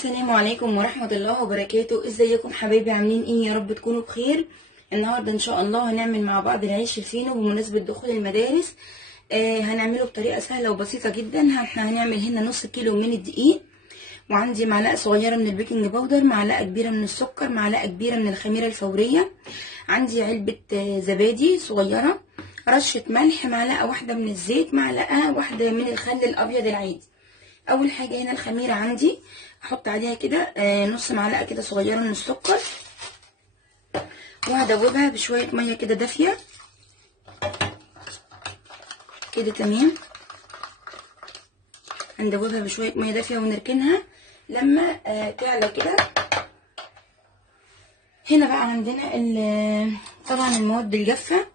السلام عليكم ورحمة الله وبركاته. ازيكم حبايبي؟ عاملين ايه؟ يا رب تكونوا بخير. النهاردة ان شاء الله هنعمل مع بعض العيش الفينو بمناسبة دخول المدارس. هنعمله بطريقة سهلة وبسيطة جدا. احنا هنعمل هنا نص كيلو من الدقيق، وعندي معلقة صغيرة من البيكنج باودر، معلقة كبيرة من السكر، معلقة كبيرة من الخميرة الفورية، عندي علبة زبادي صغيرة، رشة ملح، معلقة واحدة من الزيت، معلقة واحدة من الخل الابيض العادي. اول حاجة هنا الخميرة عندي هحط عليها كده نص معلقة كده صغيرة من السكر، وهدوبها بشوية مية كده دافية كده. تمام، هندوبها بشوية مية دافية ونركنها لما تعلى كده. هنا بقى عندنا طبعا المواد الجافة.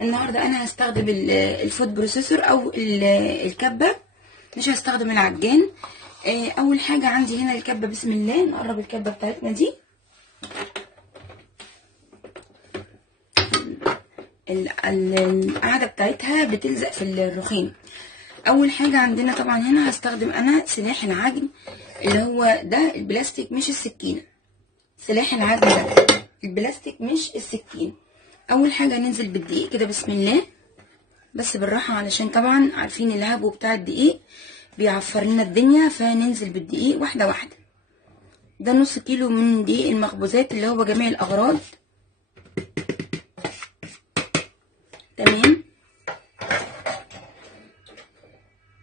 النهاردة انا هستخدم الفود بروسيسور او الكبة، مش هستخدم العجان. اول حاجة عندي هنا الكبة. بسم الله، نقرب الكبة بتاعتنا دي. القاعدة بتاعتها بتلزق في الرخام. اول حاجة عندنا طبعا هنا هستخدم انا سلاح العجن، اللي هو ده البلاستيك مش السكينة. سلاح العجن ده البلاستيك مش السكين. اول حاجة ننزل بالدقيق كده. بسم الله، بس بالراحة علشان طبعا عارفين الهبو بتاع الدقيق بيعفر لنا الدنيا، فننزل بالدقيق واحدة واحدة. ده نص كيلو من دقيق المخبوزات اللي هو جميع الاغراض. تمام،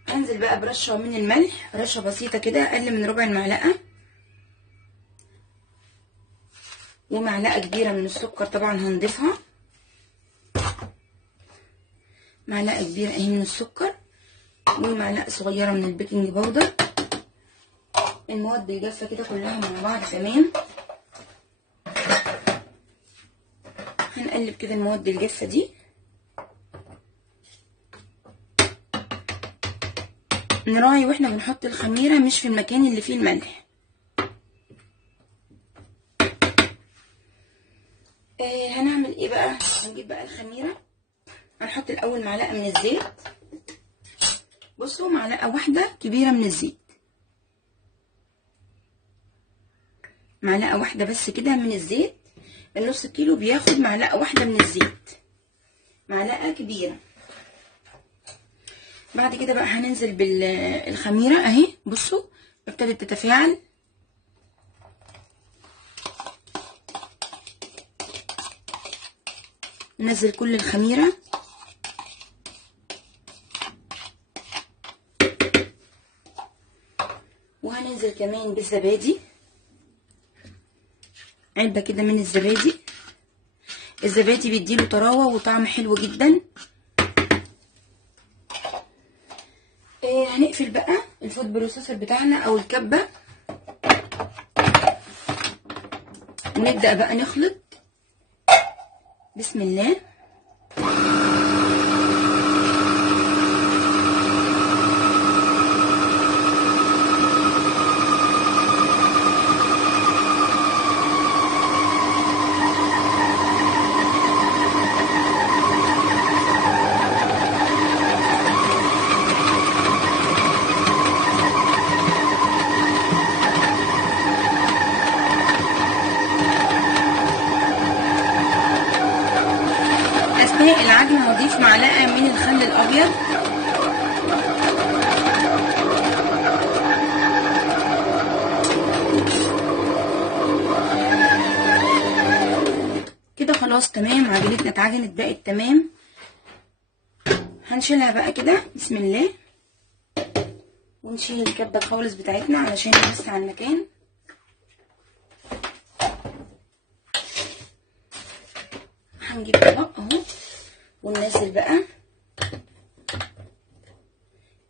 هنزل بقى برشة من الملح، رشة بسيطة كده اقل من ربع المعلقة، ومعلقة كبيرة من السكر طبعا هنضيفها، معلقة كبيرة اهي من السكر، ومعلقة صغيرة من البيكنج باودر. المواد الجافة كده كلها مع بعض. تمام، هنقلب كده المواد الجافة دي. نراعي واحنا بنحط الخميرة مش في المكان اللي فيه الملح. هنعمل ايه بقى؟ هنجيب بقى الخميرة، هنحط الاول معلقة من الزيت. بصوا، معلقة واحدة كبيرة من الزيت، معلقة واحدة بس كده من الزيت. النص كيلو بياخد معلقة واحدة من الزيت، معلقة كبيرة. بعد كده بقى هننزل بالخميرة اهي. بصوا ابتدت تتفاعل. ننزل كل الخميرة، وهننزل كمان بالزبادي، علبة كده من الزبادي. الزبادي بيديله طراوة وطعم حلو جدا. هنقفل بقى الفود بروسيسور بتاعنا او الكبة، ونبدأ بقى نخلط. بسم الله. اثناء العجن هضيف معلقه من الخل الابيض. كده خلاص تمام، عجينتنا اتعجنت بقت تمام. هنشيلها بقى كده. بسم الله، ونشيل الكبه خالص بتاعتنا علشان نوسع المكان. هنجيب طبق اهو، وننزل بقى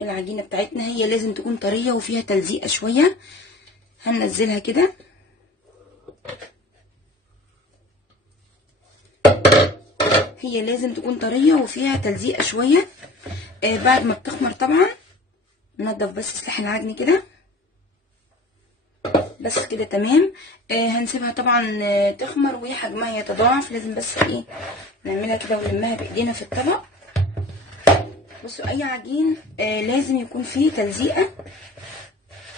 العجينه بتاعتنا. هي لازم تكون طريه وفيها تلزيقه شويه. هننزلها كده. هي لازم تكون طريه وفيها تلزيقه شويه. بعد ما بتخمر طبعا ننضف بس سلاح العجن كده. بس كده تمام. هنسيبها طبعا تخمر وحجمها يتضاعف. لازم بس ايه نعملها كده ونلمها بايدينا في الطبق. بصوا، اي عجين لازم يكون فيه تلزيقه.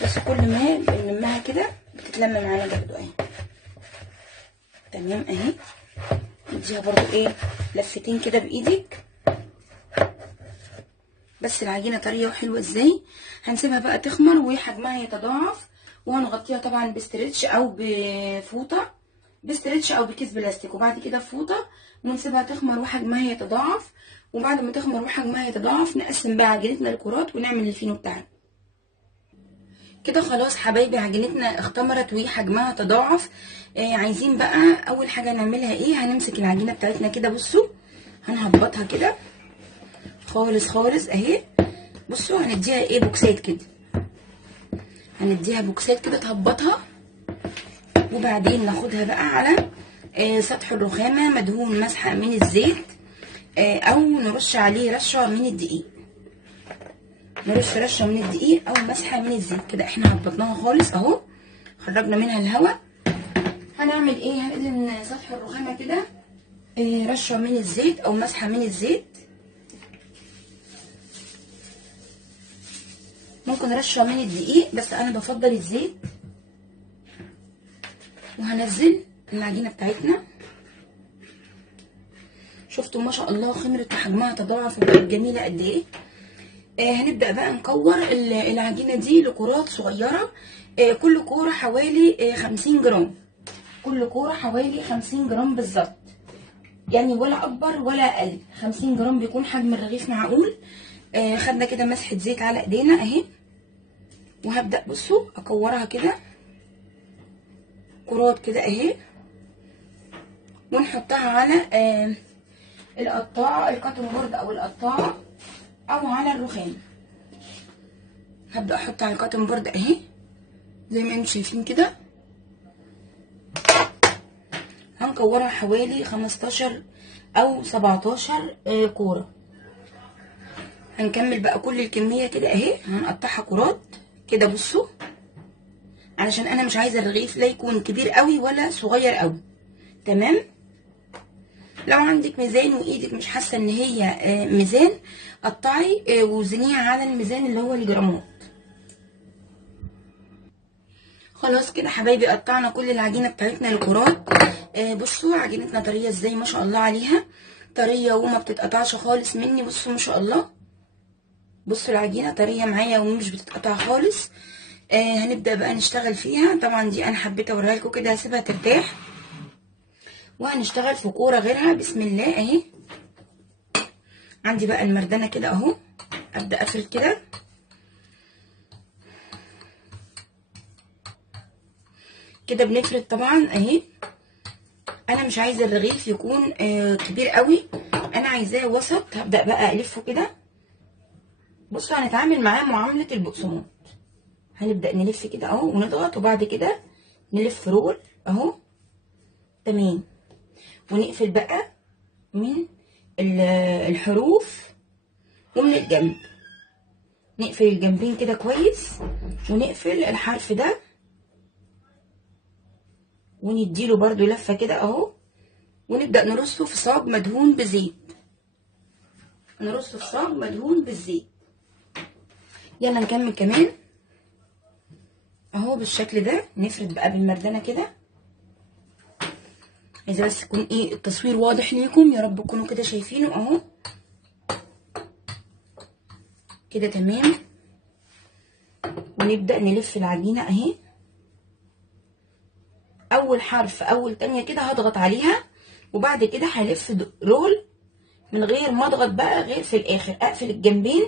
بس كل ما بنلمها كده بتتلم معانا برضو اهي. تمام اهي. نديها برضو ايه لفتين كده بايدك. بس العجينه طريه وحلوه ازاي. هنسيبها بقى تخمر وحجمها يتضاعف، وهنغطيها طبعا بستريتش او بفوطه، بستريتش او بكيس بلاستيك، وبعد كده فوطه، ونسيبها تخمر وحجمها يتضاعف. وبعد ما تخمر وحجمها يتضاعف نقسم بقى عجينتنا لكرات ونعمل الفينو بتاعنا. كده خلاص حبايبي عجينتنا اختمرت وحجمها تضاعف. عايزين بقى اول حاجه نعملها ايه، هنمسك العجينه بتاعتنا كده. بصوا هنهبطها كده خالص خالص اهي. بصوا هنديها ايه بوكسات كده، هنديها بوكسات كده تهبطها. وبعدين ناخدها بقى على سطح الرخامه مدهون مسحه من الزيت، او نرش عليه رشه من الدقيق. نرش رشه من الدقيق او مسحه من الزيت كده. احنا هبطناها خالص اهو، خرجنا منها الهواء. هنعمل ايه، هندهن سطح الرخامه كده رشه من الزيت او مسحه من الزيت. ممكن رشه من الدقيق بس انا بفضل الزيت. وهنزل العجينه بتاعتنا. شفتوا ما شاء الله خمرت وحجمها تضاعف وبقت جميله قد ايه. هنبدا بقى نكور العجينه دي لكرات صغيره. كل كوره حوالي 50 جرام. كل كوره حوالي 50 جرام بالظبط، يعني ولا اكبر ولا اقل. 50 جرام بيكون حجم الرغيف معقول. خدنا كده مسحه زيت على ايدينا اهي. وهبدا بصوا اكورها كده كرات كده اهي، ونحطها على القطاعه، الكاتن بورد او القطاعه، او على الرخام. هبدا احط على الكاتن بورد اهي زي ما انتم شايفين كده. هنكورها حوالي 15 او 17 كوره. هنكمل بقى كل الكميه كده اهي، هنقطعها كرات كده. بصوا علشان انا مش عايزه الرغيف لا يكون كبير قوي ولا صغير قوي. تمام. لو عندك ميزان وايدك مش حاسه ان هي ميزان، قطعي ووزنيها على الميزان اللي هو الجرامات. خلاص كده حبايبي قطعنا كل العجينه بتاعتنا لكرات. بصوا عجينتنا طريه ازاي ما شاء الله عليها، طريه وما بتتقطعش خالص مني. بصوا ما شاء الله، بصوا العجينه طريه معايا ومش بتتقطع خالص. هنبدا بقى نشتغل فيها. طبعا دي انا حبيت اوريها لكم كده، هسيبها ترتاح وهنشتغل في كوره غيرها. بسم الله اهي. عندي بقى المردانه كده اهو، ابدا افرد كده كده. بنفرد طبعا اهي. انا مش عايزه الرغيف يكون كبير قوي، انا عايزاه وسط. هبدا بقى الفه كده. بصوا هنتعامل معاه معامله البقسماط. هنبدا نلف كده اهو ونضغط، وبعد كده نلف رول اهو. تمام. ونقفل بقى من الحروف ومن الجنب. نقفل الجنبين كده كويس، ونقفل الحرف ده ونديله برضو لفه كده اهو. ونبدا نرصه في صاج مدهون بزيت. نرصه في صاج مدهون بالزيت. يلا نكمل كمان اهو بالشكل ده. نفرد بقى بالمردانه كده. عايزه بس يكون ايه التصوير واضح ليكم، يا رب تكونوا كده شايفينه اهو كده. تمام. ونبدا نلف العجينه اهي. اول حرف اول تانية كده هضغط عليها، وبعد كده هلف رول من غير ما اضغط بقى، غير في الاخر اقفل الجنبين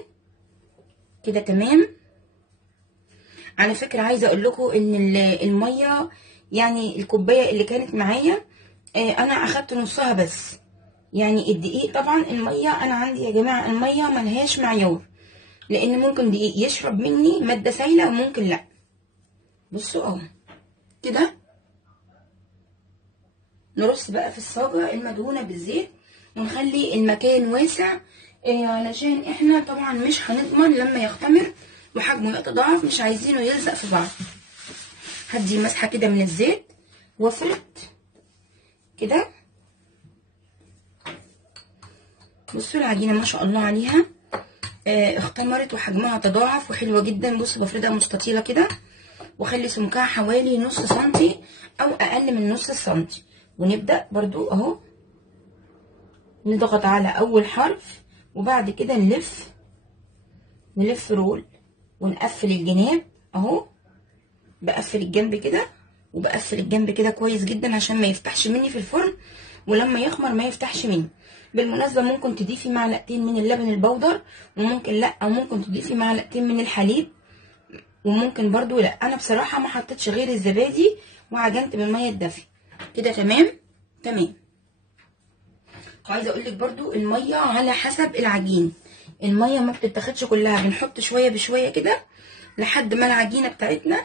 كده. تمام. على فكره عايزه اقول لكم ان الميه، يعني الكوبايه اللي كانت معايا انا اخدت نصها بس. يعني الدقيق طبعا الميه، انا عندي يا جماعه الميه ملهاش معيار، لان ممكن دقيق يشرب مني ماده سايله وممكن لا. بصوا اهو كده. نرص بقى في الصاجه المدهونه بالزيت، ونخلي المكان واسع علشان احنا طبعا مش هنضمن لما يختمر وحجمه يتضاعف، مش عايزينه يلزق في بعض. هدي مسحه كده من الزيت وافرد كده. بصوا العجينه ما شاء الله عليها اختمرت وحجمها تضاعف وحلوه جدا. بصوا بفردها مستطيله كده، وخلي سمكها حوالي نص سنتي او اقل من نص سنتي. ونبدأ برضو اهو نضغط على اول حرف، وبعد كده نلف رول ونقفل الجناب اهو. بقفل الجنب كده وبقفل الجنب كده كويس جدا عشان ما يفتحش مني في الفرن، ولما يخمر ما يفتحش مني. بالمناسبة ممكن تضيفي معلقتين من اللبن البودر، وممكن لا، او ممكن تضيفي معلقتين من الحليب، وممكن برضو لا. انا بصراحة ما حطيتش غير الزبادي وعجنت بالمية الدافية كده. تمام. عايزه اقول لك برضو الميه على حسب العجين. الميه ما بتتاخدش كلها، بنحط شويه بشويه كده لحد ما العجينه بتاعتنا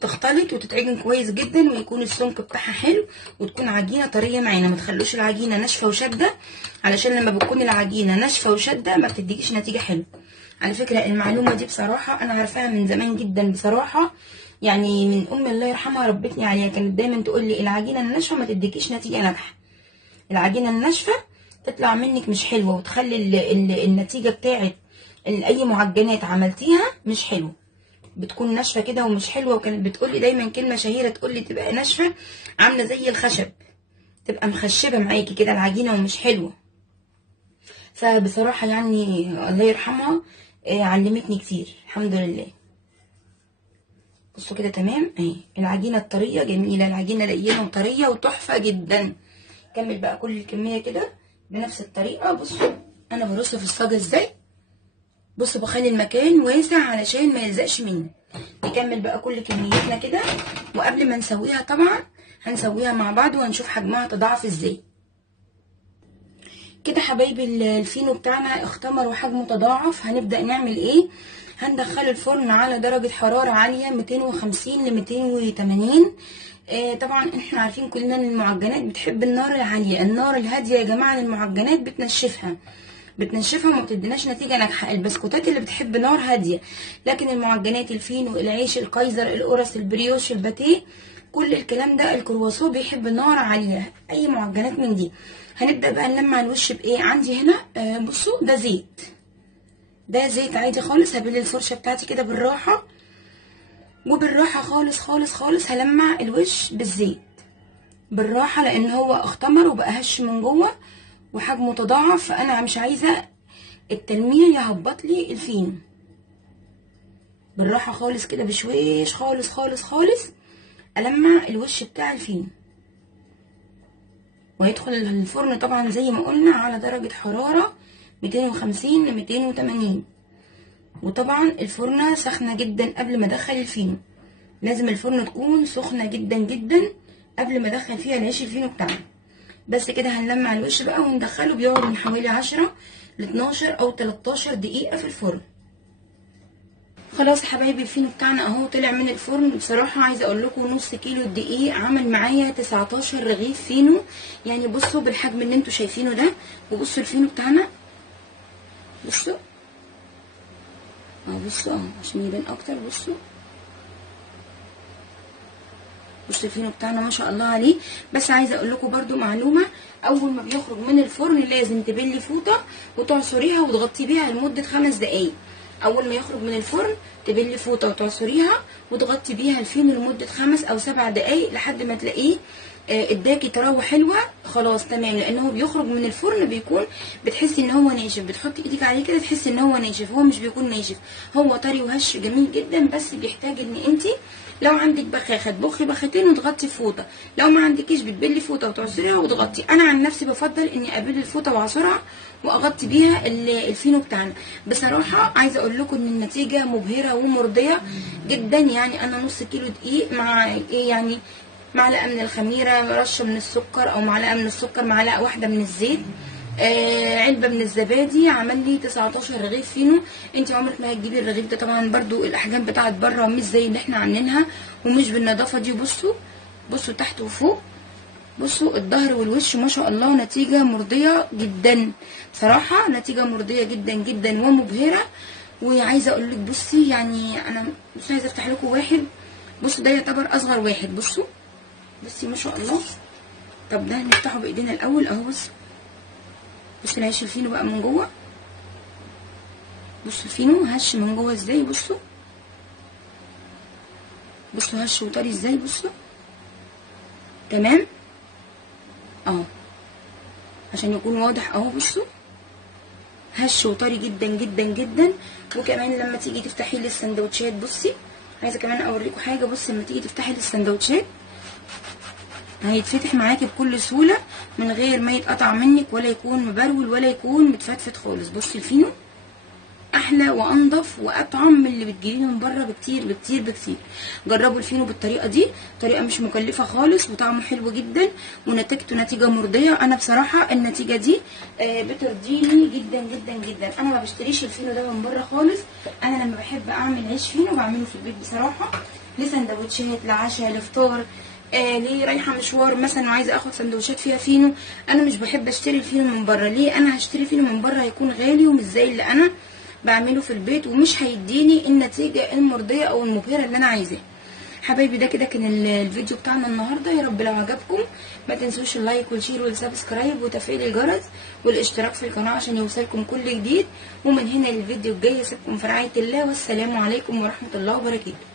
تختلط وتتعجن كويس جدا، ويكون السمك بتاعها حلو، وتكون عجينه طريه معانا. ما تخلوش العجينه ناشفه وشاده، علشان لما بتكون العجينه ناشفه وشاده ما بتديكيش نتيجه حلوه. على فكره المعلومه دي بصراحه انا عارفاها من زمان جدا بصراحه، يعني من امي الله يرحمها ربتني عليها، كانت دايما تقول لي العجينه الناشفه ما تديكيش نتيجه ناجحه. العجينه الناشفه تطلع منك مش حلوه، وتخلي النتيجه بتاعت اي معجنات عملتيها مش حلوه، بتكون ناشفه كده ومش حلوه. وكانت بتقولي دايما كلمه شهيره، تقولي تبقى ناشفه عامله زي الخشب، تبقى مخشبه معاكي كده العجينه ومش حلوه. فبصراحه يعني الله يرحمها علمتني كتير الحمد لله. بصوا كده تمام اهي العجينه الطريه جميله، العجينه لينه وطريه وتحفه جدا. كمل بقى كل الكميه كده بنفس الطريقه. بصوا انا برص في الصاجه ازاي، بصوا بخلي المكان واسع علشان ما يلزقش مني. نكمل بقى كل كميتنا كده، وقبل ما نسويها طبعا هنسويها مع بعض وهنشوف حجمها تضاعف ازاي. كده حبايبي الفينو بتاعنا اختمر وحجمه تضاعف. هنبدأ نعمل ايه؟ هندخله الفرن على درجة حرارة عالية 250 ل 280. طبعا احنا عارفين كلنا ان المعجنات بتحب النار العالية. النار الهادية يا جماعة للمعجنات بتنشفها وما بتديناش نتيجة ناجحة. البسكوتات اللي بتحب نار هادية، لكن المعجنات الفينو، العيش، الكايزر، القرص، البريوش، الباتيه، كل الكلام ده، الكرواسون بيحب نار عالية. اي معجنات من دي. هنبدأ بقى نلمع الوش بايه؟ عندي هنا بصوا ده زيت عادي خالص. هبل الفرشة بتاعتي كده بالراحة، وبالراحة خالص خالص خالص هلمع الوش بالزيت بالراحة، لان هو اختمر وبقى هش من جوه وحجمه تضاعف، فانا مش عايزة التلميع يهبط لي الفينو. بالراحة خالص كده بشويش خالص خالص خالص ألمع الوش بتاع الفينو، ويدخل الفرن طبعا زي ما قلنا على درجة حرارة 250 ل 280. وطبعا الفرنة سخنة جدا قبل ما ادخل الفينو، لازم الفرن تكون سخنة جدا جدا قبل ما ادخل فيها العيش الفينو بتاعنا. بس كده هنلمع الوش بقى وندخله. بيقعد من حوالي 10 ل 12 او 13 دقيقة في الفرن. خلاص يا حبايبي الفينو بتاعنا اهو طلع من الفرن. بصراحه عايزه اقول لكم نص كيلو دقيق عمل معايا 19 رغيف فينو. يعني بصوا بالحجم اللي انتوا شايفينه ده، وبصوا الفينو بتاعنا، بصوا بصوا عشان يبان اكتر. بصوا الفينو بتاعنا ما شاء الله عليه. بس عايزه اقول لكم برده معلومه، اول ما بيخرج من الفرن لازم تبلي فوطه وتعصريها وتغطي بيها لمده 5 دقايق. اول ما يخرج من الفرن تبلي فوطه وتعصريها وتغطي بيها الفينو لمده 5 أو 7 دقايق لحد ما تلاقيه اداكي طراوه حلوه. خلاص تمام، لانه بيخرج من الفرن بيكون بتحسي ان هو ناشف، بتحطي ايدك عليه كده تحسي ان هو ناشف. هو مش بيكون ناشف، هو طري وهش جميل جدا، بس بيحتاج ان انت لو عندك بخاخه تبخي بخاتين وتغطي فوطه، لو ما عندكيش بتبلي فوطه وتعصريها وتغطي. انا عن نفسي بفضل اني ابل الفوطه واعصرها واغطي بيها الفينو بتاعنا. بصراحه عايزه اقول لكم ان النتيجه مبهره ومرضيه جدا. يعني انا نص كيلو دقيق مع ايه، يعني معلقه من الخميره، رشه من السكر او معلقه من السكر، معلقه واحده من الزيت، علبه من الزبادي، عمل لي 19 رغيف فينو. انت عمرك ما هتجيبي الرغيف ده طبعا. برده الاحجام بتاعت بره مش زي اللي احنا عاملينها ومش بالنظافه دي. بصوا تحت وفوق، بصوا الظهر والوش ما شاء الله نتيجه مرضيه جدا. بصراحه نتيجه مرضيه جدا جدا ومبهره. وعايزه اقول لك بصي، يعني انا مش عايزه افتح لكم واحد. بصوا ده يعتبر اصغر واحد. بصي ما شاء الله. طب ده نفتحه بايدينا الاول اهو. بصوا العيش الفينو بقى من جوه، بصوا الفينو هش من جوه ازاي. بصوا بصوا هش وطري ازاي، بصوا تمام اهو عشان يكون واضح اهو. بصوا هش وطري جدا جدا جدا. وكمان لما تيجي تفتحي لي السندوتشات، بصي عايزه كمان اوريكم حاجه. بصي لما تيجي تفتحي لي السندوتشات هيتفتح معاكي بكل سهوله من غير ما يتقطع منك ولا يكون مبرول ولا يكون متفتفت خالص. بصي الفينو احلى وانضف واطعم من اللي بتجيبيه من بره بكتير بكتير بكتير. جربوا الفينو بالطريقه دي، طريقه مش مكلفه خالص وطعمه حلو جدا ونتيجته نتيجه مرضيه. انا بصراحه النتيجه دي بترضيني جدا جدا جدا. انا ما بشتريش الفينو ده من بره خالص. انا لما بحب اعمل عيش فينو بعمله في البيت بصراحه، لسندوتشات، لعشاء، لفطار، ليه رايحه مشوار مثلا وعايزه اخد سندوتشات فيها فينو. انا مش بحب اشتري الفينو من بره. ليه؟ انا هشتري فينو من بره هيكون غالي ومش زي اللي انا بعمله في البيت ومش هيديني النتيجه المرضيه او المبهره اللي انا عايزاها. حبايبي ده كده كان الفيديو بتاعنا النهارده. يا رب لو عجبكم ما تنسوش اللايك والشير والسبسكرايب وتفعيل الجرس والاشتراك في القناه عشان يوصلكم كل جديد. ومن هنا للفيديو الجاي اسيبكم في رعايه الله، والسلام عليكم ورحمه الله وبركاته.